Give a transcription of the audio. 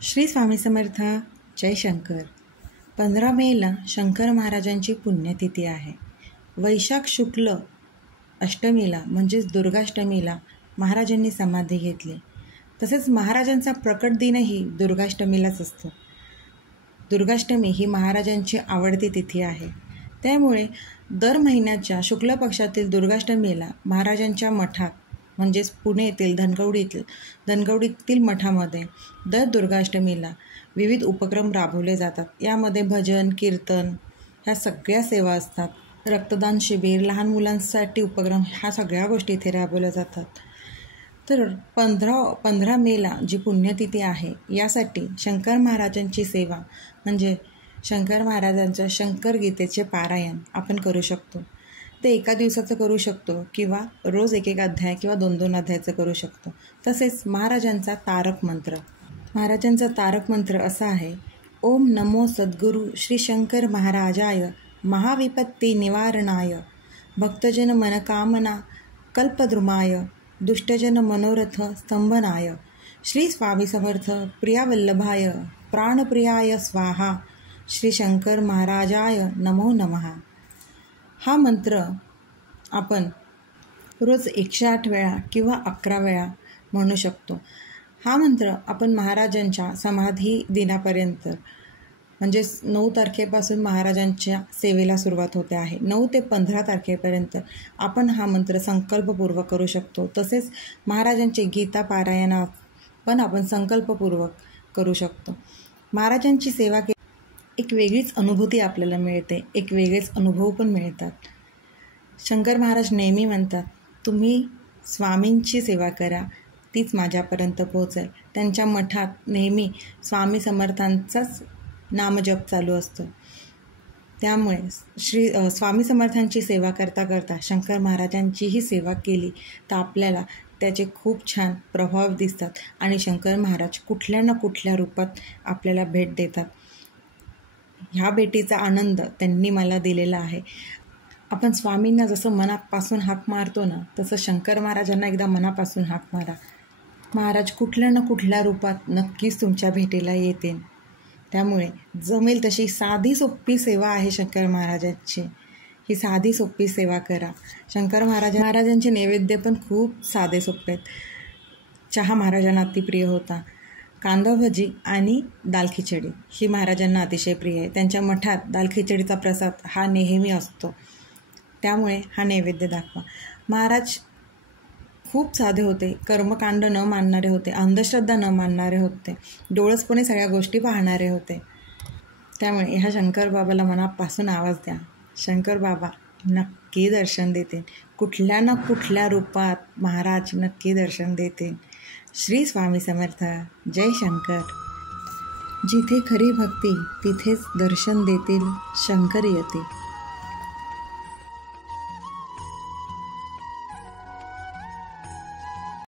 श्री स्वामी समर्थ. जय शंकर. 15 मेला शंकर महाराजांची पुण्यतिथी आहे. वैशाख शुक्ल अष्टमीला म्हणजेच दुर्गाष्टमीला महाराजांनी समाधी घेतली. तसेच महाराजांचा प्रकट दिनही दुर्गाष्टमीलाच असतो. दुर्गाष्टमी ही महाराजांची आवडती तिथी आहे. त्यामुळे दर महिन्याच्या शुक्ल पक्षातील दुर्गाष्टमीला महाराजांच्या मठात म्हणजेच पुणे येथील धनगवडीतील मठामध्ये दर दुर्गाष्टमीला विविध उपक्रम राबवले जातात. यामध्ये भजन, कीर्तन ह्या सगळ्या सेवा असतात. रक्तदान शिबिर, लहान मुलांसाठी उपक्रम ह्या सगळ्या गोष्टी इथे राबवल्या जातात. तर 15 मेला जी पुण्यतिथी आहे यासाठी शंकर महाराजांची सेवा म्हणजे शंकर महाराजांच्या शंकर गीतेचे पारायण आपण करू शकतो. ते एका दिवसाचं करू शकतो किंवा रोज एक अध्याय किंवा 2 अध्यायाचं करू शकतो. तसेच महाराजांचा तारक मंत्र असा आहे: ओम नमो सद्गुरु श्री शंकर महाराजाय महाविपत्ती निवारणाय भक्तजन मनकामना कल्पद्रुमाय दुष्टजन मनोरथ स्तंभनाय श्री स्वामी समर्थ प्रियावल्लभाय प्राणप्रियाय स्वाहा श्री शंकर महाराजाय नमो नमः. हा मंत्र आपण रोज 108 वेळा किंवा 11 वेळा म्हणू शकतो. हा मंत्र आपण महाराजांच्या समाधी दिनापर्यंत म्हणजेच 9 तारखेपासून महाराजांच्या सेवेला सुरुवात होते आहे. 9 ते 15 तारखेपर्यंत आपण हा मंत्र संकल्पपूर्वक करू शकतो. तसेच महाराजांचे गीता पारायणात पण आपण संकल्पपूर्वक करू शकतो. महाराजांची सेवा एक वेगळीच अनुभूती आपल्याला मिळते, एक वेगळेच अनुभव पण मिळतात. शंकर महाराज नेहमी म्हणतात, तुम्ही स्वामींची सेवा करा, तीच माझ्यापर्यंत पोहोचेल. त्यांच्या मठात नेहमी स्वामी समर्थांचाच नामजप चालू असतो. त्यामुळे स्वामी समर्थांची सेवा करता करता शंकर महाराजांचीही सेवा केली तर आपल्याला त्याचे खूप छान प्रभाव दिसतात आणि शंकर महाराज कुठल्या ना कुठल्या रूपात आपल्याला भेट देतात. ह्या भेटीचा आनंद त्यांनी मला दिलेला आहे. आपण स्वामींना जसं मनापासून हाक मारतो ना, तसं शंकर महाराजांना एकदा मनापासून हाक मारा. महाराज कुठल्या ना कुठल्या रूपात नक्कीच तुमच्या भेटीला येतील. त्यामुळे जमेल तशी साधी सोपी सेवा आहे शंकर महाराजांची. ही साधी सोपी सेवा करा. शंकर महाराजांचे नैवेद्य पण खूप साधे सोपे आहेत. चहा महाराजांना अतिप्रिय होता. कांदा भजी आणि दाल खिचडी ही महाराजांना अतिशय प्रिय आहे. त्यांच्या मठात दाल खिचडीचा प्रसाद हा नेहमी असतो. त्यामुळे हा नैवेद्य दाखवा. महाराज खूप साधे होते, कर्मकांड न मानणारे होते, अंधश्रद्धा न मानणारे होते, डोळसपणे सगळ्या गोष्टी पाहणारे होते. त्यामुळे ह्या शंकर बाबाला मनापासून आवाज द्या. शंकर बाबा नक्की दर्शन देतील. कुठल्या ना कुठल्या रूपात महाराज नक्की दर्शन देतील. श्री स्वामी समर्थ. जय शंकर. जिथे खरी भक्ती तिथेच दर्शन देतील शंकर येतील.